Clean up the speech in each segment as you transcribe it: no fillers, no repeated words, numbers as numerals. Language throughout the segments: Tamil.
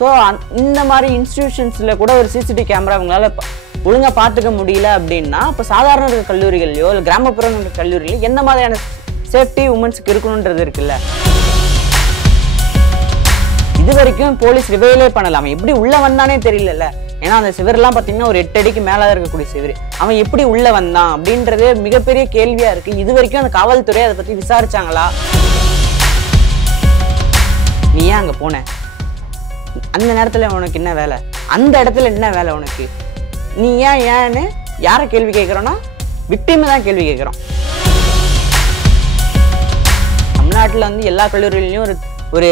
ஸோ இந்த மாதிரி இன்ஸ்டிடியூஷன்ஸில் கூட ஒரு சிசிடிவி கேமரா அவங்களால ஒழுங்காக பார்த்துக்க முடியல அப்படின்னா இப்போ சாதாரண இருக்க கல்லூரிகள்லையோ இல்லை கிராமப்புறம் இருக்க கல்லூரிகளையோ எந்த மாதிரியான சேஃப்டி உமன்ஸுக்கு இருக்கணுன்றது இருக்குல்ல. இது வரைக்கும் போலீஸ் ரிவைலே பண்ணலாம். அவன் எப்படி உள்ள வந்தானே தெரியல. ஏன்னா அந்த சிவர்லாம் பார்த்தீங்கன்னா ஒரு 8 அடிக்கு மேலே இருக்கக்கூடிய சிவர். அவன் எப்படி உள்ள வந்தான் அப்படின்றது மிகப்பெரிய கேள்வியா இருக்கு. இது வரைக்கும் அந்த காவல்துறை அதை பத்தி விசாரிச்சாங்களா? நீ ஏன் அங்க போன? அந்த நேரத்துல உனக்கு என்ன வேலை? அந்த இடத்துல என்ன வேலை உனக்கு? நீ ஏன்னு யாரை கேள்வி கேட்கிறோம்னா விக்டிமை தான் கேள்வி கேட்கிறோம். தமிழ்நாட்டில் வந்து எல்லா கல்லூரிகளையும் ஒரு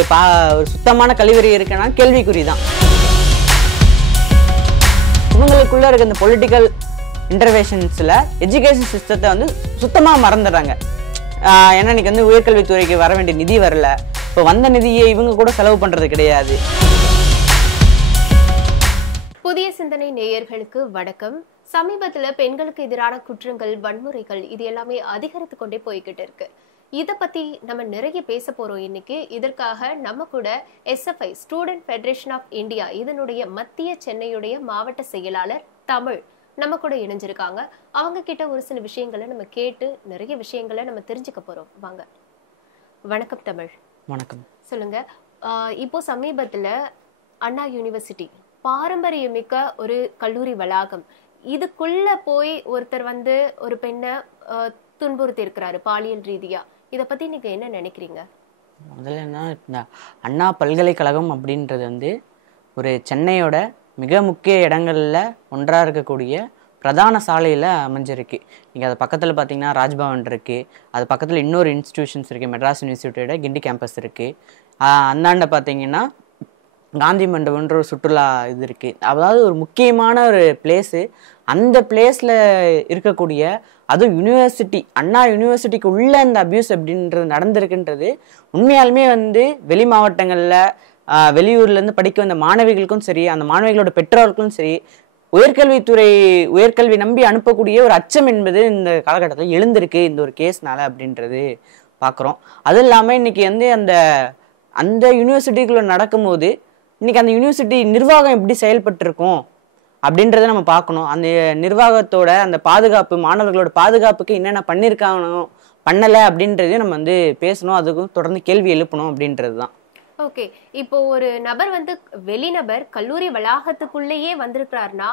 சுத்தமான கழிவறை இருக்குன்னா கேள்விக்குறி தான். இவங்களுக்குள்ள இருக்க இந்த பொலிட்டிக்கல் இன்டர்வென்ஷன்ஸ்ல எஜுகேஷன் சிஸ்டத்தை வந்து சுத்தமா மறந்துடுறாங்க. ஏன்னா இன்னைக்கு வந்து உயர்கல்வித்துறைக்கு வர வேண்டிய நிதி வரல. இப்போ வந்த நிதியை இவங்க கூட செலவு பண்றது கிடையாது. புதிய சிந்தனை நேயர்களுக்கு வணக்கம். சமீபத்துல பெண்களுக்கு எதிரான குற்றங்கள், வன்முறைகள் இது எல்லாமே அதிகரித்து கொண்டே போய்கிட்டு இருக்கு. இதை பத்தி நம்ம நிறைய பேச போறோம் இன்னைக்கு. இதற்காக நம்ம கூட SFI student federation of India இதனுடைய மத்திய சென்னையுடைய மாவட்ட செயலாளர் தமிழ் நம்ம கூட இணைஞ்சிருக்காங்க. அவங்க கிட்ட ஒரு சில விஷயங்களை நம்ம கேட்டு நிறைய விஷயங்களை நம்ம தெரிஞ்சுக்க போறோம். வாங்க. வணக்கம் தமிழ். வணக்கம். சொல்லுங்க. இப்போ சமீபத்துல அண்ணா யூனிவர்சிட்டி பாரம்பரியமிக்க ஒரு கல்லூரி வளாகம், இதுக்குள்ள போய் ஒருத்தர் வந்து ஒரு பெண்ணை துன்புறுத்தி இருக்கிறாரு பாலியல் ரீதியா. இதை பத்தி நீங்க என்ன நினைக்கிறீங்க? முதல்ல என்ன, அண்ணா பல்கலைக்கழகம் அப்படின்றது வந்து ஒரு சென்னையோட மிக முக்கிய இடங்கள்ல ஒன்றா இருக்கக்கூடிய பிரதான சாலையில அமைஞ்சிருக்கு. நீங்க அது பக்கத்துல பாத்தீங்கன்னா ராஜ்பவன் இருக்கு, அது பக்கத்துல இன்னொரு இன்ஸ்டிடியூஷன்ஸ் இருக்கு, மெட்ராஸ் யூனிவர்சிட்டியோட கிண்டி கேம்பஸ் இருக்கு. அந்தாண்ட பாத்தீங்கன்னா காந்தி மண்டபம்ன்ற ஒரு சுற்றுலா இது இருக்கு. அதாவது ஒரு முக்கியமான ஒரு பிளேஸு. அந்த பிளேஸ்ல இருக்கக்கூடிய அதுவும் யூனிவர்சிட்டி, அண்ணா யூனிவர்சிட்டிக்கு உள்ள இந்த அபியூஸ் அப்படின்றது நடந்திருக்குன்றது உண்மையாலுமே வந்து வெளி மாவட்டங்கள்ல வெளியூர்லேருந்து படிக்க வந்த மாணவிகளுக்கும் சரி, அந்த மாணவிகளோட பெற்றோர்களுக்கும் சரி, உயர்கல்வி நம்பி அனுப்பக்கூடிய ஒரு அச்சம் என்பது இந்த காலகட்டத்தில் எழுந்திருக்கு இந்த ஒரு கேஸ்னால அப்படின்றது பார்க்குறோம். அதுவும் இல்லாமல் இன்னைக்கு வந்து அந்த யூனிவர்சிட்டிக்குள்ள நடக்கும்போது இன்னைக்கு அந்த யூனிவர்சிட்டி நிர்வாகம் எப்படி செயல்பட்டிருக்கும் அப்படின்றத நம்ம பார்க்கணும். அந்த நிர்வாகத்தோட அந்த பாதுகாப்பு, மாணவர்களோட பாதுகாப்புக்கு என்னென்ன பண்ணியிருக்காங்க பண்ணலை அப்படின்றதையும் நம்ம வந்து பேசணும். அதுக்கும் தொடர்ந்து கேள்வி எழுப்பணும் அப்படின்றது தான். ஓகே, இப்போ ஒரு நபர் வந்து வெளிநபர் கல்லூரி வளாகத்துக்குள்ளேயே வந்திருக்கிறாருன்னா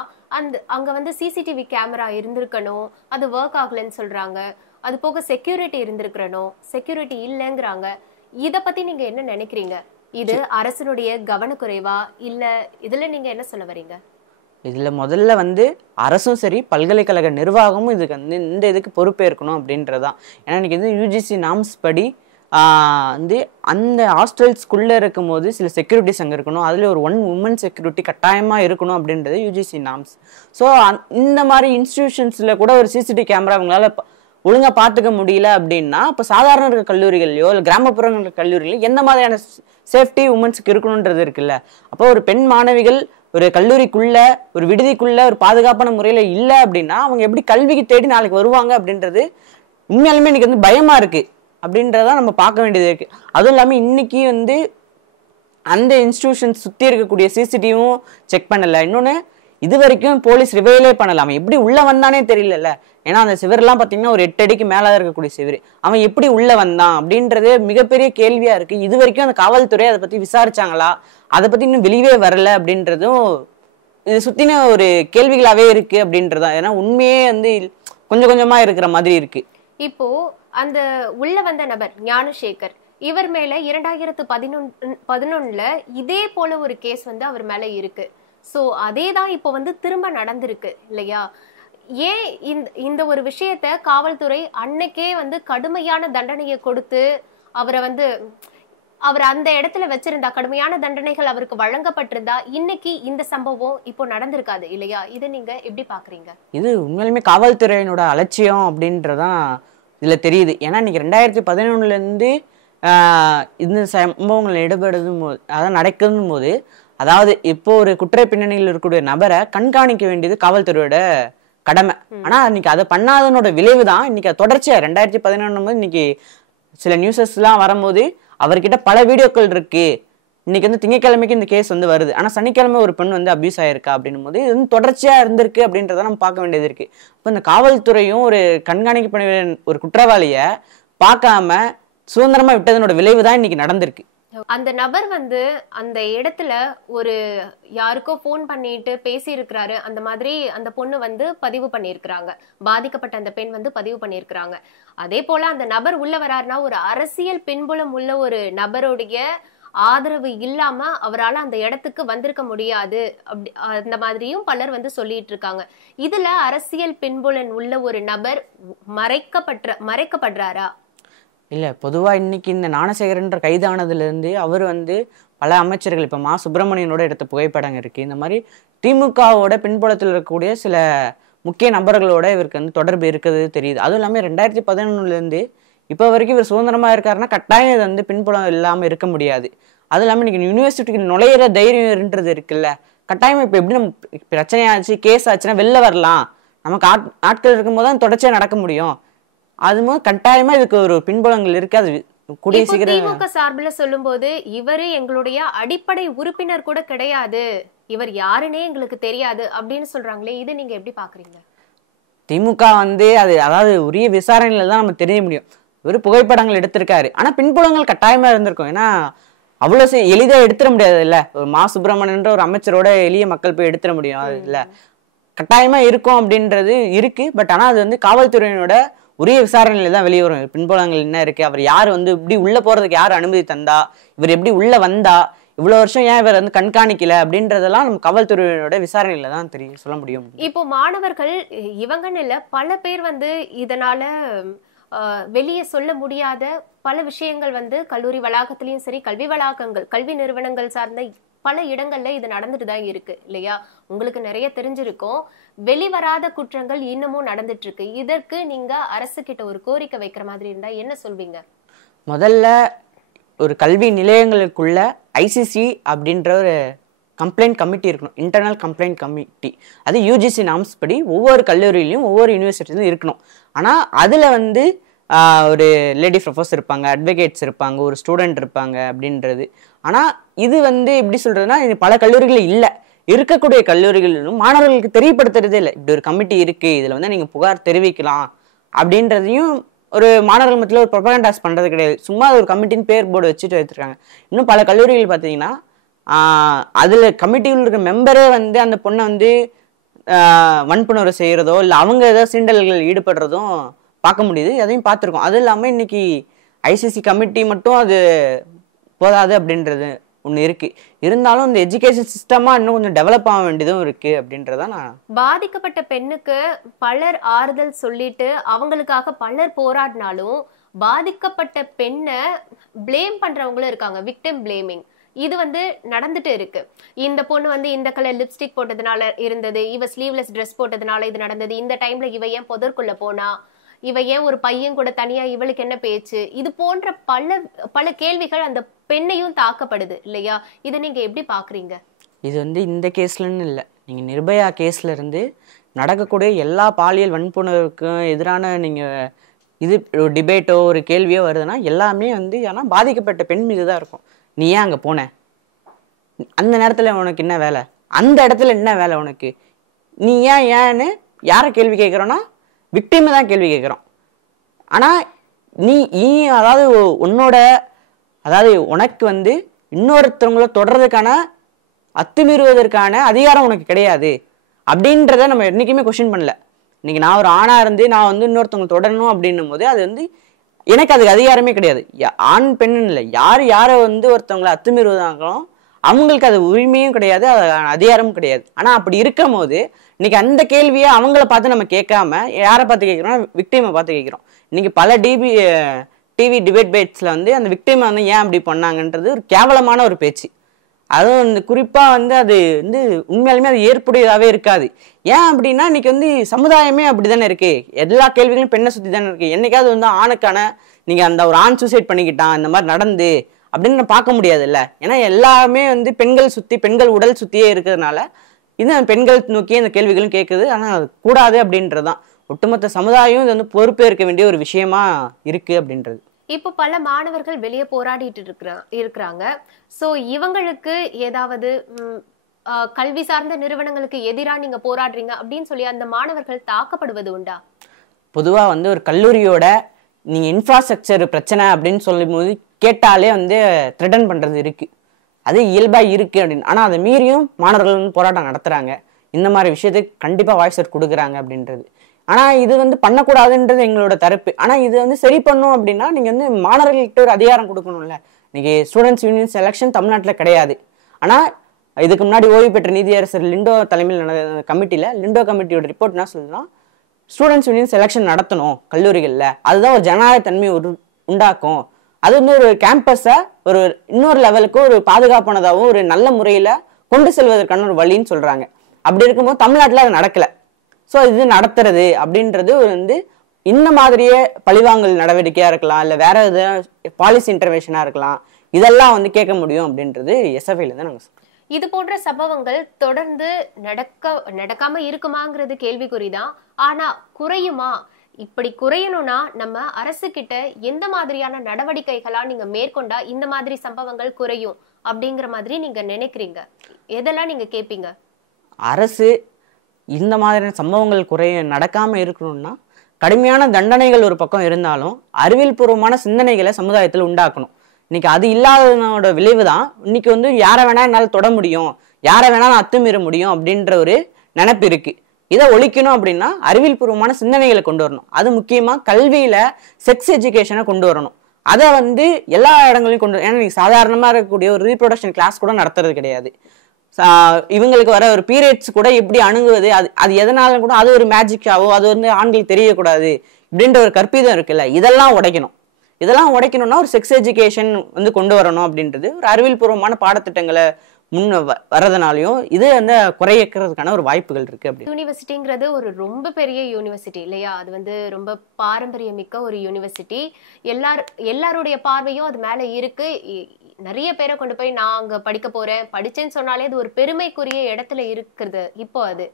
அங்க வந்து சிசிடிவி கேமரா இருந்திருக்கணும். அது ஒர்க் ஆகலன்னு சொல்றாங்க. அது போக செக்யூரிட்டி இருந்திருக்கணும், செக்யூரிட்டி இல்லைங்கிறாங்க. இத பத்தி நீங்க என்ன நினைக்கிறீங்க? இது அரசனுடைய கவனக்குறைவா இல்ல இதுல நீங்க என்ன சொல்ல வரீங்க? இதுல முதல்ல வந்து அரசும் சரி பல்கலைக்கழக நிர்வாகமும் இதுக்கு வந்து இந்த இதுக்கு பொறுப்பேற்கணும் அப்படின்றதான். ஏன்னா இன்னைக்கு வந்து UGC நார்ம்ஸ் படி வந்து அந்த ஹாஸ்டல்ஸ்குள்ளே இருக்கும் போது சில செக்யூரிட்டிஸ் அங்கே இருக்கணும். அதில் ஒரு உமன் செக்யூரிட்டி கட்டாயமாக இருக்கணும் அப்படின்றது UGC நார்ம்ஸ். ஸோ இந்த மாதிரி இன்ஸ்டிடியூஷன்ஸில் கூட ஒரு சிசிடிவி கேமரா அவங்களால ஒழுங்காக பார்த்துக்க முடியல அப்படின்னா இப்போ சாதாரண இருக்க கல்லூரிகள்லையோ இல்லை கிராமப்புறம் இருக்க கல்லூரிகளையோ எந்த மாதிரியான சேஃப்டி உமன்ஸுக்கு இருக்கணுன்றது இருக்குல்ல. அப்போ ஒரு பெண் மாணவிகள் ஒரு கல்லூரிக்குள்ள ஒரு விடுதிக்குள்ள ஒரு பாதுகாப்பான முறையில் இல்லை அப்படின்னா அவங்க எப்படி கல்விக்கு தேடி நாளைக்கு வருவாங்க அப்படின்றது உண்மையாலுமே இன்னைக்கு வந்து பயமா இருக்கு அப்படின்றதான் நம்ம பார்க்க வேண்டியது இருக்கு. அதுவும் இல்லாமல் இன்னைக்கு வந்து அந்த இன்ஸ்டிடியூஷன் சுற்றி இருக்கக்கூடிய சிசிடிவியும் செக் பண்ணலை. இன்னொன்று இது வரைக்கும் போலீஸ் ரிவைலே பண்ணலாம். அவன் எப்படி உள்ள வந்தானே தெரியல. ஏன்னா அந்த சிவர்லாம் பார்த்தீங்கன்னா ஒரு 8 அடிக்கு மேலே இருக்கக்கூடிய சிவர். அவன் எப்படி உள்ள வந்தான் அப்படின்றது மிகப்பெரிய கேள்வியா இருக்கு. இது வரைக்கும் அந்த காவல்துறை அதை பத்தி விசாரிச்சாங்களா? அதை பத்தி இன்னும் வெளியே வரல அப்படின்றதும் இது சுத்தின ஒரு கேள்விகளாவே இருக்கு அப்படின்றதா. ஏன்னா உண்மையே வந்து கொஞ்சம் கொஞ்சமா இருக்கிற மாதிரி இருக்கு. இப்போ அந்த உள்ள வந்த நபர் ஞானசேகர், இவர் மேல 2011 இதே போல ஒரு கேஸ் வந்து அவர் மேல இருக்கு. சோ அதேதான் இப்போ வந்து திரும்ப நடந்திருக்கு இல்லையா? ஏன் இந்த ஒரு விஷயத்த காவல்துறை அன்னைக்கே வந்து கடுமையான தண்டனையை கொடுத்து அவர் அந்த இடத்துல வச்சிருந்தா, கடுமையான தண்டனைகள் அவருக்கு வழங்கப்பட்டிருந்தா இன்னைக்கு இந்த சம்பவம் இப்போ நடந்திருக்காது இல்லையா? இதை நீங்க எப்படி பாக்குறீங்க? இது உண்மையிலுமே காவல்துறையினோட அலட்சியம் அப்படின்றதான் இதுல தெரியுது. ஏன்னா இன்னைக்கு 2011 இந்த சம்பவங்கள் ஈடுபடும் போது அதான் நடக்கும் போது, அதாவது இப்போ ஒரு குற்ற பின்னணியில் இருக்கக்கூடிய நபரை கண்காணிக்க வேண்டியது காவல்துறையோட கடமை. ஆனா இன்னைக்கு அதை பண்ணாதனோட விளைவு தான் இன்னைக்கு தொடர்ச்சியா 2011 இன்னைக்கு சில நியூஸஸ் எல்லாம் வரும்போது அவர்கிட்ட பல வீடியோக்கள் இருக்கு, இன்னைக்கு வந்து திங்கட்கிழமைக்கு இந்த கேஸ் வந்து வருது, ஆனா சனிக்கிழமை ஒரு பெண் வந்து அபியூஸ் ஆயிருக்கா அப்படின்னும் போது இது வந்து தொடர்ச்சியா இருந்திருக்கு அப்படின்றத நம்ம பார்க்க வேண்டியது இருக்கு. இப்போ இந்த காவல்துறையும் ஒரு கண்காணிப்பு பணி ஒரு குற்றவாளிய பார்க்காம சுதந்திரமா விட்டதனோட விளைவு தான் இன்னைக்கு நடந்திருக்கு. அந்த நபர் வந்து அந்த இடத்துல ஒரு யாருக்கோ போன் பண்ணிட்டு பேசி இருக்கிறாரு, அந்த மாதிரி அந்த பொண்ணு வந்து பதிவு பண்ணியிருக்கிறாங்க, பாதிக்கப்பட்ட அந்த பெண் வந்து பதிவு பண்ணியிருக்கிறாங்க. அதே போல அந்த நபர் உள்ள வராருன்னா ஒரு அரசியல் பின்புலம் உள்ள ஒரு நபருடைய ஆதரவு இல்லாம அவரால் அந்த இடத்துக்கு வந்திருக்க முடியாது அப்படி அந்த மாதிரியும் பலர் வந்து சொல்லிட்டு இருக்காங்க. இதுல அரசியல் பின்புலம் உள்ள ஒரு நபர் மறைக்கப்படுறாரா? இல்ல, பொதுவா இன்னைக்கு இந்த ஞானசேகரன்ற கைதானதுல இருந்து அவர் வந்து பல அமைச்சர்கள், இப்ப மா சுப்பிரமணியனோட எடுத்த புகைப்படங்கள் இருக்கு. இந்த மாதிரி திமுகவோட பின்புலத்தில் இருக்கக்கூடிய சில முக்கிய நபர்களோட இவருக்கு வந்து தொடர்பு இருக்குது தெரியுது. அதுவும் இல்லாம 2011 இருந்து இப்போ வரைக்கும் இவர் சுதந்திரமா இருக்காருன்னா கட்டாயம் இது வந்து பின்புலம் இல்லாம இருக்க முடியாது. அது இல்லாம இன்னைக்கு யூனிவர்சிட்டிக்கு நுழையிற தைரியம்ன்றது இருக்குல்ல, கட்டாயம் இப்ப எப்படி நம்ம பிரச்சனை ஆச்சு கேஸ் ஆச்சுன்னா வெளில வரலாம், நமக்கு ஆட்கள் இருக்கும்போது தான் தொடர்ச்சியா நடக்க முடியும். அதுவும் கட்டாயமா இதுக்கு ஒரு பின்புலங்கள் இருக்கு. அது கூடிய சீக்கிரம் திமுக சார்பில் சொல்லும் போது இவரு எங்களுடைய அடிப்படை உறுப்பினர் கூட கிடையாது, இவர் யாருன்னே எங்களுக்கு தெரியாது அப்படின்னு சொல்றாங்களே, இது நீங்க எப்படி பாக்குறீங்க? திமுக வந்து அது அதாவது உரிய விசாரணையில தான் நம்ம தெரிய முடியும். ஒரு புகைப்படங்கள் எடுத்திருக்காரு, ஆனா பின்புலங்கள் கட்டாயமா இருந்திருக்கும். ஏன்னா அவ்வளவு எளிதா எடுத்துட முடியாது இல்ல, ஒரு மா சுப்பிரமணியன்ற ஒரு அமைச்சரோட எளிய மக்கள் போய் எடுத்துட முடியும் அது இல்ல, கட்டாயமா இருக்கும் அப்படின்றது இருக்கு. பட் ஆனா அது வந்து காவல்துறையினோட உரிய விசாரணையில தான் வெளியே வரும் பின்புலங்கள் என்ன இருக்கு, அவர் யார் வந்து இப்படி உள்ள போறதுக்கு யார் அனுமதி தந்தா, இவர் எப்படி உள்ள வந்தா, இவ்வளவு வருஷம் ஏன் இவர் வந்து கண்காணிக்கல அப்படின்றதெல்லாம் நம்ம காவல்துறையினோட விசாரணையில தான் சொல்ல முடியும். இப்போ மாணவர்கள் இவங்கன்னு இல்ல, பல பேர் வந்து இதனால வெளியே சொல்ல முடியாத பல விஷயங்கள் வந்து கல்லூரி வளாகத்திலயும் சரி, கல்வி வளாகங்கள் கல்வி நிறுவனங்கள் சார்ந்த பல இடங்கள்ல இது நடந்துட்டு தான் இருக்கு இல்லையா? உங்களுக்கு நிறைய தெரிஞ்சிருக்கும். வெளிவராத குற்றங்கள் இன்னமும் நடந்துட்டு இருக்கு. இதற்கு நீங்க அரசு கிட்ட ஒரு கோரிக்கை வைக்கிற மாதிரி இருந்தா என்ன சொல்வீங்க? முதல்ல ஒரு கல்வி நிலையங்களுக்குள்ள ஐசிசி அப்படின்ற ஒரு கம்ப்ளைண்ட் கமிட்டி இருக்கணும், இன்டர்னல் கம்ப்ளைண்ட் கமிட்டி. அது யூஜிசி நாம்ஸ் படி ஒவ்வொரு கல்லூரியிலையும் ஒவ்வொரு யூனிவர்சிட்டிலையும் இருக்கணும். ஆனால் அதில் வந்து ஒரு லேடி ப்ரொஃபஸர் இருப்பாங்க, அட்வொகேட்ஸ் இருப்பாங்க, ஒரு ஸ்டூடெண்ட் இருப்பாங்க அப்படின்றது. ஆனால் இது வந்து எப்படி சொல்றதுன்னா இது பல கல்லூரிகள் இல்லை, இருக்கக்கூடிய கல்லூரிகளிலும் மாணவர்களுக்கு தெரியப்படுத்துறதே இல்லை. இப்படி ஒரு கமிட்டி இருக்கு, இதில் வந்து நீங்கள் புகார் தெரிவிக்கலாம் அப்படின்றதையும் ஒரு மாணவர்கள் மத்தியில் ஒரு ப்ரொபகண்டாஸ் பண்ணுறது கிடையாது. சும்மா ஒரு கமிட்டின்னு பேர் போர்டு வச்சுட்டு வச்சுருக்காங்க. இன்னும் பல கல்லூரிகள் பார்த்தீங்கன்னா அதில் கமிட்டியில் இருக்கிற மெம்பரே வந்து அந்த பொண்ணை வந்து வன்புணர்வு செய்கிறதோ இல்லை அவங்க ஏதாவது சீண்டல்கள் ஈடுபடுறதும் பார்க்க முடியுது, அதையும் பார்த்துருக்கோம். அதுவும் இல்லாமல் இன்னைக்கு ஐசிசி கமிட்டி மட்டும் அது போதாது அப்படின்றது ஒன்று இருக்கு. இருந்தாலும் இந்த எஜுகேஷன் சிஸ்டமா இன்னும் கொஞ்சம் டெவலப் ஆக வேண்டியதும் இருக்கு அப்படின்றத நான். பாதிக்கப்பட்ட பெண்ணுக்கு பலர் ஆறுதல் சொல்லிட்டு அவங்களுக்காக பலர் போராடினாலும் பாதிக்கப்பட்ட பெண்ணை பிளேம் பண்றவங்களும் இருக்காங்க, விக்டிம் பிளேமிங். இது வந்து நடந்துட்டு இருக்கு. இந்த பொண்ணு வந்து இந்த கலர் லிப்ஸ்டிக் போட்டதுனால இருந்தது, இவ ஸ்லீவ்லெஸ் ட்ரெஸ் போட்டதுனால இது நடந்தது, இந்த டைம்ல இவ ஏன் புதற்குள்ள போனா, இவ ஏன் ஒரு பையன் கூட தனியா இவளுக்கு என்ன பேச்சு, இது போன்ற பல பல கேள்விகள் அந்த பெண்ணையும் தாக்கப்படுது இல்லையா? இதை நீங்க எப்படி பாக்குறீங்க? இது வந்து இந்த கேஸ்லன்னு இல்லை, நீங்க நிர்பயா கேஸ்ல இருந்து நடக்கக்கூடிய எல்லா பாலியல் வன்புணர்வுக்கும் எதிரான நீங்க இது டிபேட்டோ ஒரு கேள்வியோ வருதுன்னா எல்லாமே வந்து ஆனால் பாதிக்கப்பட்ட பெண் மீது தான் இருக்கும். நீ ஏன் அங்கே போன, அந்த நேரத்தில் உனக்கு என்ன வேலை, அந்த இடத்துல என்ன வேலை உனக்கு, நீ ஏன்னு யாரை கேள்வி கேட்குறோன்னா விக்டிமை தான் கேள்வி கேட்குறோம். ஆனால் நீ அதாவது உன்னோட அதாவது உனக்கு வந்து இன்னொருத்தவங்கள தொடர்றதுக்கான அத்துமீறுவதற்கான அதிகாரம் உனக்கு கிடையாது அப்படின்றத நம்ம என்றைக்குமே கொஸ்டின் பண்ணல. இன்னைக்கு நான் ஒரு ஆணா இருந்து நான் வந்து இன்னொருத்தவங்க தொடரணும் அப்படின்னும் போது அது வந்து எனக்கு அதுக்கு அதிகாரமே கிடையாது. ஆண் பெண்ணுன்னு இல்லை, யாரை வந்து ஒருத்தவங்களை அத்துமீறுவதாங்களோ அவங்களுக்கு அது உரிமையும் கிடையாது, அது அதிகாரமும் கிடையாது. ஆனா அப்படி இருக்கும் போது இன்னைக்கு அந்த கேள்வியை அவங்கள பார்த்து நம்ம கேட்காம யாரை பார்த்து கேட்கிறோம், விக்டிமை பார்த்து கேட்கிறோம். இன்னைக்கு பல டிவி டிபேட்ஸ்ல வந்து அந்த விக்டிமை வந்து ஏன் அப்படி பண்ணாங்கன்றது ஒரு கேவலமான ஒரு பேச்சு. அதுவும் வந்து குறிப்பா வந்து அது வந்து உண்மையாலுமே அது ஏற்புடையதாவே இருக்காது. ஏன் அப்படின்னா இன்னைக்கு வந்து சமுதாயமே அப்படித்தானே இருக்கு, எல்லா கேள்விகளும் பெண்ணை சுத்தி தானே இருக்கு. என்னைக்காவது வந்து ஆணுக்கான நீங்க அந்த ஒரு ஆண் சூசைட் பண்ணிக்கிட்டான் இந்த மாதிரி நடந்து அப்படின்னு பார்க்க முடியாது இல்ல. ஏன்னா எல்லாமே வந்து பெண்கள் உடல் சுத்தியே இருக்கிறதுனால இது பெண்கள் நோக்கி இந்த கேள்விகளும் கேட்குது. ஆனா அது கூடாது அப்படின்றதுதான் ஒட்டுமொத்த சமுதாயம் இது வந்து பொறுப்பேற்க வேண்டிய ஒரு விஷயமா இருக்கு அப்படின்றது. இப்போ பல மாணவர்கள் வெளியே போராடிட்டு இருக்கிறாங்க. சோ இவங்களுக்கு ஏதாவது கல்வி சார்ந்த நிறுவனங்களுக்கு எதிராக நீங்க போராடுறீங்க அப்படின்னு சொல்லி அந்த மாணவர்கள் தாக்கப்படுவது உண்டா? பொதுவா வந்து ஒரு கல்லூரியோட நீங்க இன்ஃப்ராஸ்ட்ரக்சர் பிரச்சனை அப்படின்னு சொல்லும் போது கேட்டாலே வந்து த்ரெட்டன் பண்றது இருக்கு, அது இயல்பா இருக்கு அப்படின்னு. ஆனா அதை மீறியும் மாணவர்கள் வந்து போராட்டம் நடத்துறாங்க, இந்த மாதிரி விஷயத்துக்கு கண்டிப்பா வாய்ஸ் கொடுக்குறாங்க அப்படின்றது. ஆனா இது வந்து பண்ணக்கூடாதுன்றது எங்களோட தரப்பு. ஆனா இது வந்து சரி பண்ணும் அப்படின்னா நீங்க வந்து மாணவர்கள்கிட்ட ஒரு அதிகாரம் கொடுக்கணும்ல. இன்னைக்கு ஸ்டூடெண்ட்ஸ் யூனியன் செலெக்ஷன் தமிழ்நாட்டில் கிடையாது. ஆனா இதுக்கு முன்னாடி ஓய்வு பெற்ற நீதியரசர் லிண்டோ தலைமையில் நடந்த கமிட்டியில லிண்டோ கமிட்டியோட ரிப்போர்ட் என்ன சொல்லுன்னா, ஸ்டூடெண்ட்ஸ் யூனியன் செலெக்ஷன் நடத்தணும் கல்லூரிகளில், அதுதான் ஒரு ஜனநாயக தன்மை உண்டாக்கும், அது வந்து ஒரு கேம்பஸை ஒரு இன்னொரு லெவலுக்கு ஒரு பாதுகாப்பானதாகவும் ஒரு நல்ல முறையில் கொண்டு செல்வதற்கான ஒரு வழின்னு சொல்றாங்க. அப்படி இருக்கும்போது தமிழ்நாட்டில் அது நடக்கலை. ஸோ இது நடத்துறது அப்படின்றது வந்து இந்த மாதிரியே பழிவாங்கல் நடவடிக்கையாக இருக்கலாம், இல்லை வேற எதாவது பாலிசி இன்டர்வென்ஷனாக இருக்கலாம், இதெல்லாம் வந்து கேட்க முடியும் அப்படின்றது எஸ்எஃப்ஐல தான் நாங்கள் சொல்றோம். இது போன்ற சம்பவங்கள் தொடர்ந்து நடக்காம இருக்குமாங்கிறது கேள்விக்குறிதான். ஆனா குறையுமா? இப்படி குறையணும்னா நம்ம அரசு கிட்ட எந்த மாதிரியான நடவடிக்கைகளா நீங்க மேற்கொண்டா இந்த மாதிரி சம்பவங்கள் குறையும் அப்படிங்கிற மாதிரி நீங்க நினைக்கிறீங்க? எதெல்லாம் நீங்க கேட்பீங்க? அரசு இந்த மாதிரியான சம்பவங்கள் நடக்காம இருக்கணும்னா கடுமையான தண்டனைகள் ஒரு பக்கம் இருந்தாலும் அறிவியல் பூர்வமான சிந்தனைகளை சமுதாயத்தில் உண்டாக்கணும். இன்னைக்கு அது இல்லாததோட விளைவு தான் இன்னைக்கு வந்து யாரை வேணா என்னால் தொட முடியும், யாரை வேணாலும் அத்துமீற முடியும் அப்படின்ற ஒரு நினைப்பு இருக்கு. இதை ஒழிக்கணும் அப்படின்னா அறிவியல் பூர்வமான சிந்தனைகளை கொண்டு வரணும். அது முக்கியமா கல்வியில செக்ஸ் எஜுகேஷனை கொண்டு வரணும். அதை வந்து எல்லா இடங்களையும் கொண்டு ஏன்னா இன்னைக்கு சாதாரணமா இருக்கக்கூடிய ஒரு ரீப்ரொடக்ஷன் கிளாஸ் கூட நடத்துறது கிடையாது. இவங்களுக்கு வர ஒரு பீரியட்ஸ் கூட எப்படி அணுகுவது, அது எதனால கூட அது ஒரு மேஜிக்காவோ அது வந்து ஆண்களுக்கு தெரியக்கூடாது இப்படின்ற ஒரு கற்பிதம் இருக்குல்ல, இதெல்லாம் உடைக்கணும்னா ஒரு செக்ஸ் எஜுகேஷன் வந்து கொண்டு வரணும் அப்படின்றது ஒரு அறிவியல் பூர்வமான பாடத்திட்டங்களை வரதுனாலையும் இது வந்து குறைக்கிறதுக்கான ஒரு வாய்ப்புகள் இருக்கு. அப்படி யூனிவர்சிட்டிங்கிறது ஒரு ரொம்ப பெரிய யூனிவர்சிட்டி இல்லையா? அது வந்து ரொம்ப பாரம்பரியமிக்க ஒரு யூனிவர்சிட்டி. எல்லாருடைய பார்வையும் அது மேல இருக்கு. நிறைய பேரை கொண்டு போய் நான் அங்க படிக்க போறேன் படிச்சேன்னு சொன்னாலே அது ஒரு பெருமைக்குரிய இடத்துல இருக்குது இப்போ அது.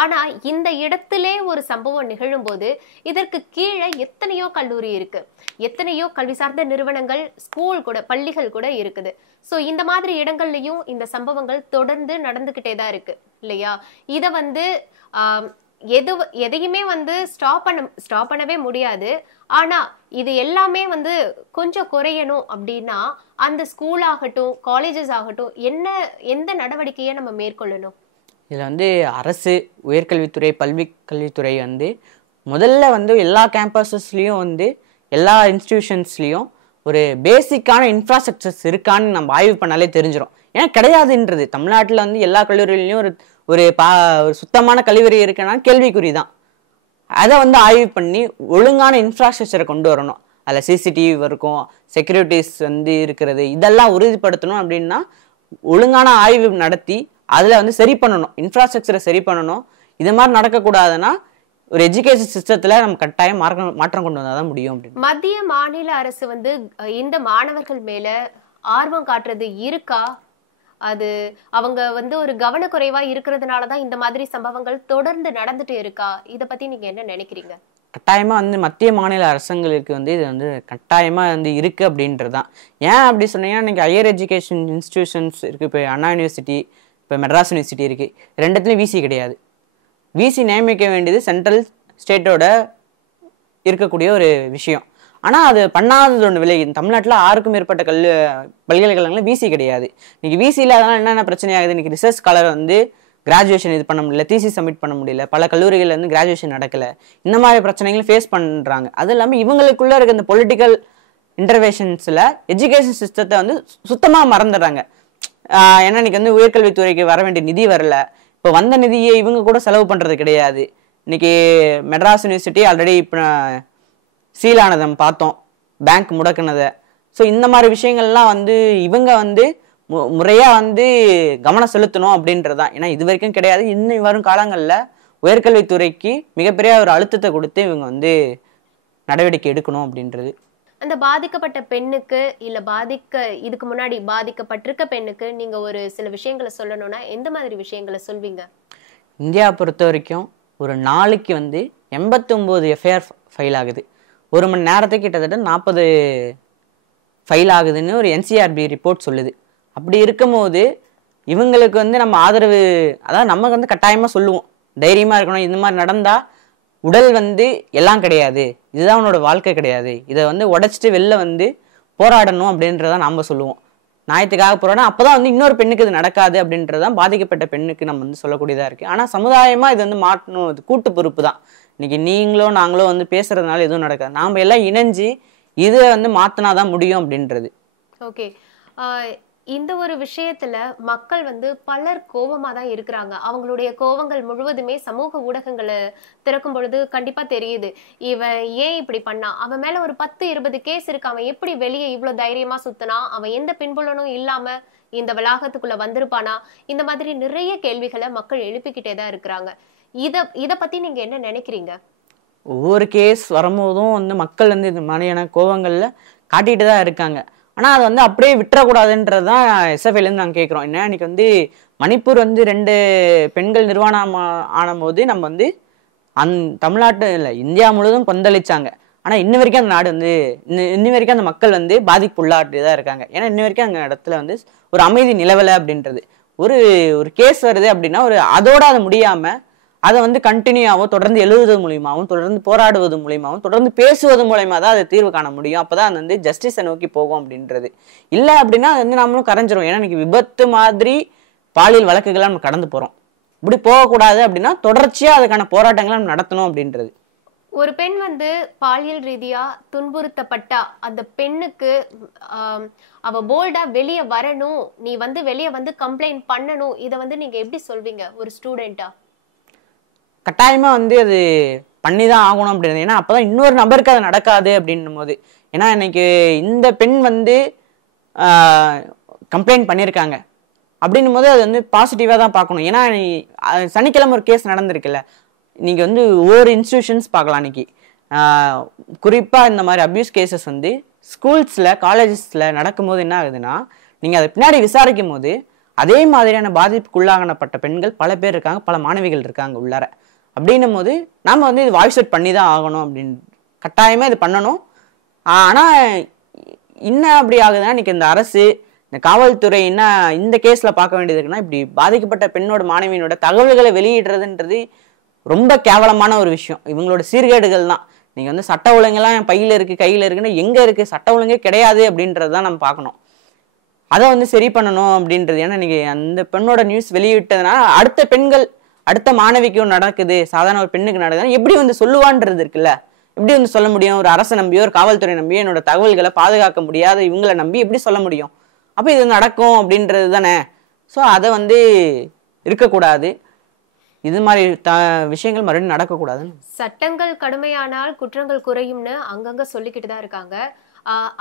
ஆனா இந்த இடத்திலே ஒரு சம்பவம் நிகழும் போது இதற்கு கீழே எத்தனையோ கல்லூரி இருக்கு, எத்தனையோ கல்வி சார்ந்த நிறுவனங்கள், ஸ்கூல் கூட, பள்ளிகள் கூட இருக்குது. சோ இந்த மாதிரி இடங்கள்லயும் இந்த சம்பவங்கள் தொடர்ந்து நடந்துகிட்டேதான் இருக்கு இல்லையா? இத வந்து எதையுமே வந்து ஸ்டாப் பண்ணவே முடியாது. ஆனா இது எல்லாமே வந்து கொஞ்சம் குறையணும் அப்படின்னா அந்த ஸ்கூல் ஆகட்டும் காலேஜஸ் ஆகட்டும் எந்த நடவடிக்கையை நம்ம மேற்கொள்ளணும்? இதுல வந்து அரசு, உயர்கல்வித்துறை, பல்வி கல்வித்துறை வந்து முதல்ல வந்து எல்லா கேம்பஸஸ்லயும் வந்து எல்லா இன்ஸ்டிடியூஷன்ஸ்லயும் ஒரு பேசிக்கான இன்ஃப்ராஸ்ட்ரக்சர்ஸ் இருக்கான்னு நம்ம ஆய்வு பண்ணாலே தெரிஞ்சிடும். ஏன்னா கிடையாதுன்றது தமிழ்நாட்டில் வந்து எல்லா கல்லூரிகளையும் ஒரு சுத்தமான கழிவறை இருக்குன்னா கேள்விக்குறிதான். அதை வந்து ஆய்வு பண்ணி ஒழுங்கான இன்ஃப்ராஸ்ட்ரக்சரை கொண்டு வரணும். அதில் சிசிடிவி இருக்கும், செக்யூரிட்டிஸ் வந்து இருக்கிறது, இதெல்லாம் உறுதிப்படுத்தணும். அப்படின்னா ஒழுங்கான ஆய்வு நடத்தி அதில் வந்து சரி பண்ணணும், இன்ஃப்ராஸ்ட்ரக்சரை சரி பண்ணணும். இது மாதிரி நடக்கக்கூடாதுன்னா ஒரு எஜுகேஷன் சிஸ்டத்தில் நம்ம கட்டாயம் மாற்றம் கொண்டு வந்தாதான் முடியும். அப்படின்னு மத்திய மாநில அரசு வந்து இந்த மாணவர்கள் மேல ஆர்வம் காட்டுறது இருக்கா? அது அவங்க வந்து ஒரு கவனக்குறைவா இருக்கிறதுனாலதான் இந்த மாதிரி சம்பவங்கள் தொடர்ந்து நடந்துட்டு இருக்கா? இத பத்தி நீங்க என்ன நினைக்கிறீங்க? கட்டாயமா வந்து மத்திய மாநில அரசுங்களுக்கு வந்து இது வந்து கட்டாயமா வந்து இருக்கு அப்படின்றதுதான். ஏன் அப்படி சொன்னீங்கன்னா இன்னைக்கு ஹையர் எஜுகேஷன் இன்ஸ்டிடியூஷன்ஸ் இருக்கு. இப்போ அண்ணா யூனிவர்சிட்டி, இப்போ மெட்ராஸ் யூனிவர்சிட்டி இருக்கு. ரெண்டுத்துலயும் விசி கிடையாது. விசி நியமிக்க வேண்டியது சென்ட்ரல் ஸ்டேட்டோட இருக்கக்கூடிய ஒரு விஷயம். ஆனால் அது பண்ணாததோட விலை. தமிழ்நாட்டில் 6க்கும் மேற்பட்ட பல்கலைக்கழகங்கள் விசி கிடையாது. இன்னைக்கு விசி இல்லாதனால என்னென்ன பிரச்சனை ஆகுது? இன்னைக்கு ரிசர்ச் ஸ்காலர் வந்து கிராஜுவேஷன் இது பண்ண முடியல, தீசி சப்மிட் பண்ண முடியல, பல கல்லூரிகள் வந்து கிராஜுவேஷன் நடக்கலை, இந்த மாதிரி பிரச்சனைகளும் ஃபேஸ் பண்ணுறாங்க. அது இல்லாமல் இவங்களுக்குள்ள இருக்க இந்த பொலிட்டிக்கல் இன்டர்வென்ஷன்ஸில் எஜுகேஷன் சிஸ்டத்தை வந்து சுத்தமாக மறந்துடுறாங்க. ஏன்னா இன்னைக்கு வந்து உயர்கல்வித்துறைக்கு வர வேண்டிய நிதி வரல, இப்போ வந்த நிதியை இவங்க கூட செலவு பண்ணுறது கிடையாது. இன்னைக்கு மெட்ராஸ் யூனிவர்சிட்டி ஆல்ரெடி இப்போ சீலானதை பார்த்தோம், பேங்க் முடக்குனதை. ஸோ இந்த மாதிரி விஷயங்கள்லாம் வந்து இவங்க வந்து முறையாக வந்து கவனம் செலுத்தணும் அப்படின்றதான். ஏன்னா இது வரைக்கும் கிடையாது. இன்னும் வரும் காலங்களில் உயர்கல்வித்துறைக்கு மிகப்பெரிய ஒரு அழுத்தத்தை கொடுத்து இவங்க வந்து நடவடிக்கை எடுக்கணும் அப்படின்றது. அந்த பாதிக்கப்பட்ட பெண்ணுக்கு இல்ல இதுக்கு முன்னாடி பாதிக்கப்பட்டிருக்க பெண்ணுக்கு நீங்க ஒரு சில விஷயங்களை சொல்லணும்னா எந்த மாதிரி விஷயங்களை சொல்வீங்க? இந்தியா பொறுத்த வரைக்கும் ஒரு நாளைக்கு வந்து 89 எஃப்ஐஆர் ஃபைல் ஆகுது. 1 மணி நேரத்துக்கு கிட்டத்தட்ட 40 ஃபைல் ஆகுதுன்னு ஒரு என்சிஆர்பி ரிப்போர்ட் சொல்லுது. அப்படி இருக்கும்போது இவங்களுக்கு வந்து நம்ம ஆதரவு, அதாவது நமக்கு வந்து கட்டாயமாக சொல்லுவோம், தைரியமாக இருக்கணும், இந்த மாதிரி நடந்தால் உடல் வந்து எல்லாம் கிடையாது, இதுதான் உன்னோட வாழ்க்கை கிடையாது, இதை வந்து உடைச்சிட்டு வெளில வந்து போராடணும் அப்படின்றதான் நாம் சொல்லுவோம். நியாயத்துக்காக போராடணும், அப்போ தான் வந்து இன்னொரு பெண்ணுக்கு இது நடக்காது அப்படின்றதான் பாதிக்கப்பட்ட பெண்ணுக்கு நம்ம வந்து சொல்லக்கூடியதாக இருக்குது. ஆனால் சமுதாயமாக இது வந்து மாற்றணும், இது கூட்டு பொறுப்பு தான். இன்னைக்கு நீங்களோ நாங்களோ வந்து பேசுறதுனால எதுவும் நடக்காது, நாம் எல்லாம் இணைஞ்சு இதை வந்து மாற்றினாதான் முடியும் அப்படின்றது. ஓகே, இந்த ஒரு விஷயத்துல மக்கள் வந்து பலர் கோபமா தான் இருக்கிறாங்க. அவங்களுடைய கோபங்கள் முழுவதுமே சமூக ஊடகங்களை திறக்கும் பொழுது கண்டிப்பா தெரியுது. இவன் ஏன் இப்படி பண்ணா, அவன் மேல ஒரு 10-20 கேஸ் இருக்கு, அவன் எப்படி வெளியே இவ்வளவு தைரியமா சுத்தினா, அவன் எந்த பின்புலனும் இல்லாம இந்த வளாகத்துக்குள்ள வந்திருப்பானா, இந்த மாதிரி நிறைய கேள்விகளை மக்கள் எழுப்பிக்கிட்டே தான் இருக்கிறாங்க. இத பத்தி நீங்க என்ன நினைக்கிறீங்க? ஒவ்வொரு கேஸ் வரும்போதும் வந்து மக்கள் வந்து இந்த மாதிரியான கோபங்கள்ல காட்டிட்டு தான் இருக்காங்க. ஆனால் அதை வந்து அப்படியே விட்டுறக்கூடாதுன்றது தான் எஸ்எஃப்ஐலேருந்து நாங்கள் கேட்குறோம். ஏன்னா இன்னைக்கு வந்து மணிப்பூர் வந்து 2 பெண்கள் நிர்வாணம் ஆனபோது நம்ம வந்து தமிழ்நாட்டு இல்லை இந்தியா முழுவதும் கொந்தளிச்சாங்க. ஆனால் இன்ன வரைக்கும் அந்த நாடு வந்து இன்ன வரைக்கும் அந்த மக்கள் வந்து பாதிப்புள்ளாட்டு தான் இருக்காங்க. ஏன்னா இன்ன வரைக்கும் அந்த இடத்துல வந்து ஒரு அமைதி நிலவலை அப்படின்றது. ஒரு கேஸ் வருது அப்படின்னா அதோட அது முடியாமல் அதை வந்து கண்டினியூவாகவும் தொடர்ந்து எழுதுவது மூலியமாகவும் தொடர்ந்து போராடுவது மூலியமாகவும் தொடர்ந்து பேசுவது மூலயமா தான் அதை தீர்வு காண முடியும். அப்போதான் அது வந்து ஜஸ்டிஸை நோக்கி போகும் அப்படின்றது. இல்லை அப்படின்னா அது வந்து நம்மளும் கரைஞ்சிரும். ஏன்னா இன்னைக்கு விபத்து மாதிரி பாலியல் வழக்குகளை நம்ம கடந்து போகிறோம். இப்படி போகக்கூடாது அப்படின்னா தொடர்ச்சியாக அதுக்கான போராட்டங்களை நம்ம நடத்தணும் அப்படின்றது. ஒரு பெண் வந்து பாலியல் ரீதியா துன்புறுத்தப்பட்டா அந்த பெண்ணுக்கு அவ போல்டா வெளியே வரணும், நீ வந்து வெளியே வந்து கம்ப்ளைண்ட் பண்ணணும், இதை வந்து நீங்க எப்படி சொல்வீங்க ஒரு ஸ்டூடெண்டா? கட்டாயமா வந்து அது பண்ணிதான் ஆகணும் அப்படின்றது. ஏன்னா அப்பதான் இன்னொரு நபருக்கு அது நடக்காது அப்படின்னும் போது. ஏன்னா இன்னைக்கு இந்த பெண் வந்து கம்ப்ளைண்ட் பண்ணியிருக்காங்க அப்படின்னும் போது அது வந்து பாசிட்டிவாக தான் பார்க்கணும். ஏன்னா சனிக்கிழமை ஒரு கேஸ் நடந்திருக்குல்ல, நீங்கள் வந்து ஒவ்வொரு இன்ஸ்டிடியூஷன்ஸ் பார்க்கலாம். இன்னைக்கு குறிப்பாக இந்த மாதிரி அப்யூஸ் கேசஸ் வந்து ஸ்கூல்ஸில் காலேஜஸில் நடக்கும்போது என்ன ஆகுதுன்னா, நீங்கள் அதை பின்னாடி விசாரிக்கும் போது அதே மாதிரியான பாதிப்புக்குள்ளாகப்பட்ட பெண்கள் பல பேர் இருக்காங்க, பல மாணவிகள் இருக்காங்க உள்ளார. அப்படின்னும் போது நாம் வந்து இது வாய்ஸ் அவுட் பண்ணி தான் ஆகணும் அப்படின்னு கட்டாயமாக இது பண்ணணும். ஆனால் இன்னும் அப்படி ஆகுதுன்னா இன்னைக்கு இந்த அரசு இந்த காவல்துறை என்ன இந்த கேஸில் பார்க்க வேண்டியது இருக்குன்னா, இப்படி பாதிக்கப்பட்ட பெண்ணோட மாணவியினோட தகவல்களை வெளியிடுறதுன்றது ரொம்ப கேவலமான ஒரு விஷயம். இவங்களோட சீர்கேடுகள் தான். நீங்கள் வந்து சட்ட ஒழுங்கெல்லாம் என் பையில் இருக்குது கையில் இருக்குன்னா எங்கே இருக்குது? சட்ட ஒழுங்கே கிடையாது அப்படின்றது தான் நம்ம பார்க்கணும். அதை வந்து சரி பண்ணணும் அப்படின்றது. ஏன்னா இன்னைக்கு அந்த பெண்ணோட நியூஸ் வெளியிட்டதுனால அடுத்த பெண்கள் அடுத்த மாணவிக்கும் நடக்குது, சாதாரண ஒரு பெண்ணுக்கு நடக்குது, எப்படி வந்து சொல்லுவான்றது இருக்குல்ல. எப்படி வந்து சொல்ல முடியும்? ஒரு அரசை நம்பியோ ஒரு காவல்துறை நம்பியோ என்னோட தகவல்களை பாதுகாக்க முடியாத இவங்களை நம்பி எப்படி சொல்ல முடியும்? அப்போ இது நடக்கும் அப்படின்றது தானே. ஸோ அதை வந்து இருக்கக்கூடாது. இது மாதிரி விஷயங்கள் மறுபடியும் நடக்கக்கூடாதுன்னு. சட்டங்கள் கடுமையானால் குற்றங்கள் குறையும்னு அங்கங்க சொல்லிக்கிட்டு தான் இருக்காங்க.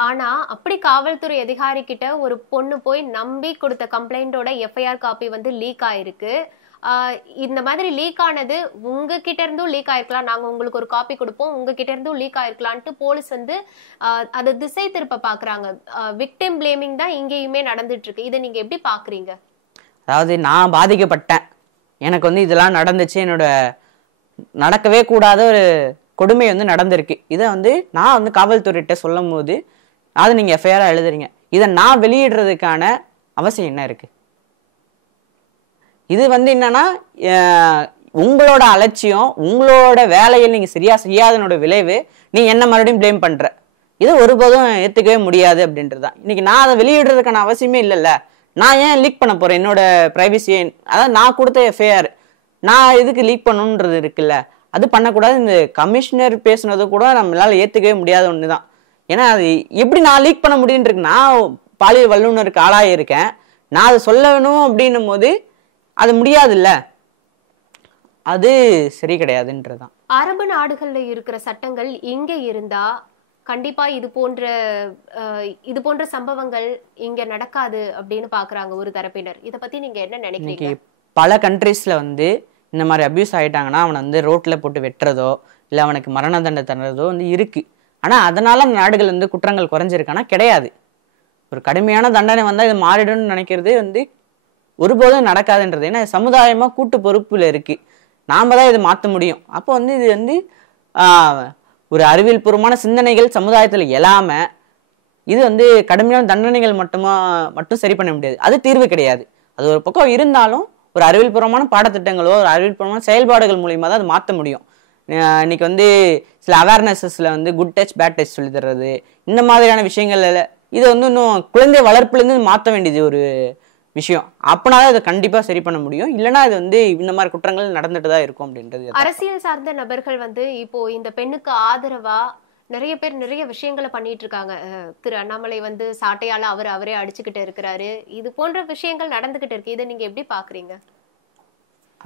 ஆனா அப்படி காவல்துறை அதிகாரி கிட்ட ஒரு பொண்ணு போய் நம்பி கொடுத்த கம்ப்ளைண்டோட எஃப்ஐஆர் காப்பி வந்து லீக் ஆயிருக்கு. இந்த மாதிரி லீக் ஆனது உங்ககிட்ட இருந்தும் லீக் ஆயிருக்கலாம், நாங்க உங்களுக்கு ஒரு காப்பி கொடுப்போம், உங்ககிட்ட இருந்தும் லீக் ஆயிருக்கலான்ட்டு போலீஸ் வந்து அதை திசை திருப்ப பாக்குறாங்க. விக்டிம் பிளேமிங் தான் இங்கேயுமே நடந்துட்டு இருக்கு. இதை நீங்க எப்படி பாக்குறீங்க? அதாவது நான் பாதிக்கப்பட்டேன், எனக்கு வந்து இதெல்லாம் நடந்துச்சு, என்னோட நடக்கவே கூடாத ஒரு கொடுமை வந்து நடந்திருக்கு, இதை வந்து நான் வந்து காவல்துறையிட்ட சொல்லும் போது அதை நீங்க எஃப்ஐஆர் எழுதுறீங்க, இதை நான் வெளியிடுறதுக்கான அவசியம் என்ன இருக்கு? இது வந்து என்னன்னா உங்களோட அலட்சியம், உங்களோட வேலையில் நீங்க சரியா செய்யாதனோட விளைவு நீ என்ன மறுபடியும் பிளேம் பண்ற. இதை ஒருபோதும் ஏத்துக்கவே முடியாது அப்படின்றதுதான். இன்னைக்கு நான் அதை வெளியிடுறதுக்கான அவசியமே இல்லைல்ல. நான் ஏன் லீக் பண்ண போறேன் என்னோட பிரைவசியை? அதாவது நான் கொடுத்த எஃப்ஐஆர் நான் எதுக்கு லீக் பண்ணணுன்றது இருக்குல்ல, அது பண்ணக்கூடாது. இந்த கமிஷனர் பேசுனது கூட நம்மளால ஏத்துக்கவே முடியாத ஒண்ணுதான். ஏன்னா அது எப்படி நான் லீக் பண்ண முடியுன்னு இருக்கு. நான் பாலியல் வல்லுநருக்கு ஆளாயிருக்கேன், நான் அதை சொல்லணும் அப்படின்னும் போது அது முடியாதுல்ல, அது சரி கிடையாதுன்றதுதான். அரபு நாடுகள்ல இருக்கிற சட்டங்கள் இங்க இருந்தா கண்டிப்பா இது போன்ற சம்பவங்கள் இங்க நடக்காது அப்படின்னு பாக்குறாங்க ஒரு தரப்பினர். இதை பத்தி நீங்க என்ன நினைக்கிறீங்க? பல கண்ட்ரீஸ்ல வந்து இந்த மாதிரி அபியூஸ் ஆயிட்டாங்கன்னா அவனை வந்து ரோட்ல போட்டு வெட்டுறதோ இல்லை அவனுக்கு மரண தண்டனை தர்றதோ வந்து இருக்கு. ஆனா அதனால அந்த நாடுகள் வந்து குற்றங்கள் குறைஞ்சிருக்கானா? கிடையாது. ஒரு கடுமையான தண்டனை வந்தா இது மாறிடும்னு நினைக்கிறது வந்து ஒருபோதும் நடக்காதுன்றது. ஏன்னா சமுதாயமா கூட்டு பொறுப்புல இருக்கு, நாம தான் இதை மாற்ற முடியும். அப்போ வந்து இது வந்து ஒரு அறிவியல் பூர்வமான சிந்தனைகள் சமுதாயத்தில் எழாம இது வந்து கடுமையான தண்டனைகள் மட்டும் சரி பண்ண முடியாது. அது தீர்வு கிடையாது. அது ஒரு பக்கம் இருந்தாலும் ஒரு அறிவியல் பூர்வமான பாடத்திட்டங்களோ ஒரு அறிவியல் பூர்வமான செயல்பாடுகள் மூலியமா தான் அது மாற்ற முடியும். இன்னைக்கு வந்து சில அவேர்னஸஸ்ல வந்து குட் டச் பேட் டச் சொல்லி தர்றது இந்த மாதிரியான விஷயங்கள் இதை வந்து இன்னும் குழந்தை வளர்ப்புலேருந்து மாற்ற வேண்டியது ஒரு விஷயம். அப்பனாதான் இதை கண்டிப்பா சரி பண்ண முடியும். இல்லைன்னா இது வந்து இந்த மாதிரி குற்றங்கள் நடந்துட்டு தான் இருக்கும் அப்படின்றது. அரசியல் சார்ந்த நபர்கள் வந்து இப்போ இந்த பெண்ணுக்கு ஆதரவா நிறைய பேர் நிறைய விஷயங்களை பண்ணிட்டு இருக்காங்க. திரு அண்ணாமலை வந்து சாட்டையால அவரே அடிச்சுக்கிட்டு இருக்கிறாரு. இது போன்ற விஷயங்கள் நடந்துகிட்டு இருக்கு. இதை நீங்க எப்படி பாக்குறீங்க?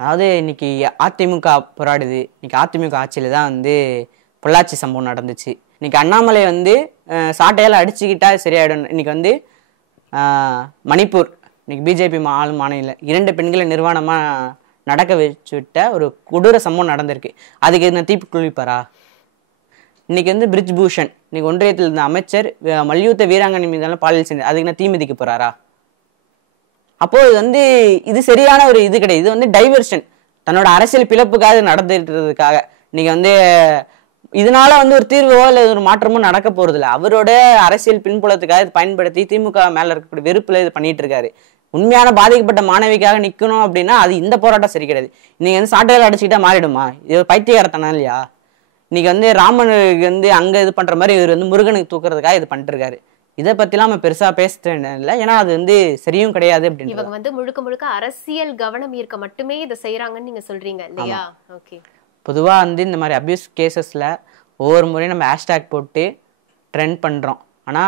அதாவது இன்னைக்கு அதிமுக போராடுது. இன்னைக்கு அதிமுக ஆட்சியில தான் வந்து பொள்ளாச்சி சம்பவம் நடந்துச்சு. இன்னைக்கு அண்ணாமலை வந்து சாட்டையால் அடிச்சுக்கிட்டா சரியாயிடும். இன்னைக்கு வந்து மணிப்பூர் இன்னைக்கு பிஜேபி ஆளும் மாநில 2 பெண்களை நிர்வாணமா நடக்க வச்சுவிட்ட ஒரு கொடூர சம்பவம் நடந்திருக்கு. அதுக்கு இந்த தீர்ப்பு குளிப்பாரா? இன்னைக்கு வந்து பிரிஜ் பூஷன் இன்னைக்கு ஒன்றியத்தில் இருந்த அமைச்சர் மல்யுத்த வீராங்கனை மீதான பாலியல் செஞ்சு அதுக்கு நான் தீ மிதிக்க போறாரா? அப்போ இது வந்து இது சரியான ஒரு இது கிடையாது. இது வந்து டைவர்ஷன், தன்னோட அரசியல் பிளப்புக்காக நடந்துட்டுறதுக்காக. இன்னைக்கு வந்து இதனால வந்து ஒரு தீர்வோ இல்லை ஒரு மாற்றமோ நடக்க போறது இல்லை. அவரோட அரசியல் பின்புலத்துக்காக இது பயன்படுத்தி திமுக மேல இருக்கக்கூடிய வெறுப்புல இது பண்ணிட்டு இருக்காரு. உண்மையான பாதிக்கப்பட்ட மாணவிக்காக நிக்கணும் அப்படின்னா அது இந்த போராட்டம் சரி கிடையாது. இன்னைக்கு வந்து சாட்டையால் அடிச்சுக்கிட்டா மாறிடுமா? இது பைத்தியகாரத்தனம் இல்லையா? இன்னைக்கு வந்து ராமனுக்கு வந்து அங்க இது பண்ற மாதிரி இவர் வந்து முருகனுக்கு தூக்குறதுக்காக இது பண்ணிட்டு இருக்காரு. இதை பத்திலாம் நம்ம பெருசா பேச இல்லை. ஏன்னா அது வந்து சரியும் கிடையாது அப்படின்னு. இவங்க வந்து முழுக்க முழுக்க அரசியல் கவனம் ஈர்க்க மட்டுமே இதை செய்யறாங்கன்னு நீங்க சொல்றீங்க இல்லையா? ஓகே. பொதுவா வந்து இந்த மாதிரி அபியூஸ் கேசஸ்ல ஒவ்வொரு முறையும் நம்ம ஹேஷ்டேக் போட்டு ட்ரெண்ட் பண்றோம். ஆனா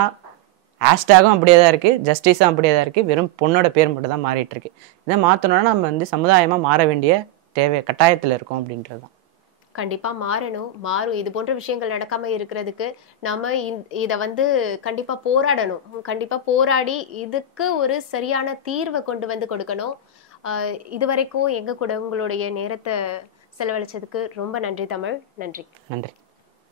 ஹேஷ்டேகும் அப்படியே தான் இருக்கு, ஜஸ்டிஸும் அப்படியே தான் இருக்கு. வெறும் பொண்ணோட பேர் மட்டும் தான் மாறிட்டு இருக்கு. இதை மாத்தணும்னா நம்ம வந்து சமுதாயமா மாற வேண்டிய கட்டாயத்துல இருக்கோம் அப்படின்றதுதான். கண்டிப்பா மாறும். இது போன்ற விஷயங்கள் நடக்காம இருக்கிறதுக்கு நம்ம இத வந்து கண்டிப்பா போராடணும். கண்டிப்பா போராடி இதுக்கு ஒரு சரியான தீர்வை கொண்டு வந்து கொடுக்கணும். இதுவரைக்கும் எங்க கூட உங்களுடைய நேரத்தை செலவழிச்சதுக்கு ரொம்ப நன்றி தமிழ். நன்றி. நன்றி.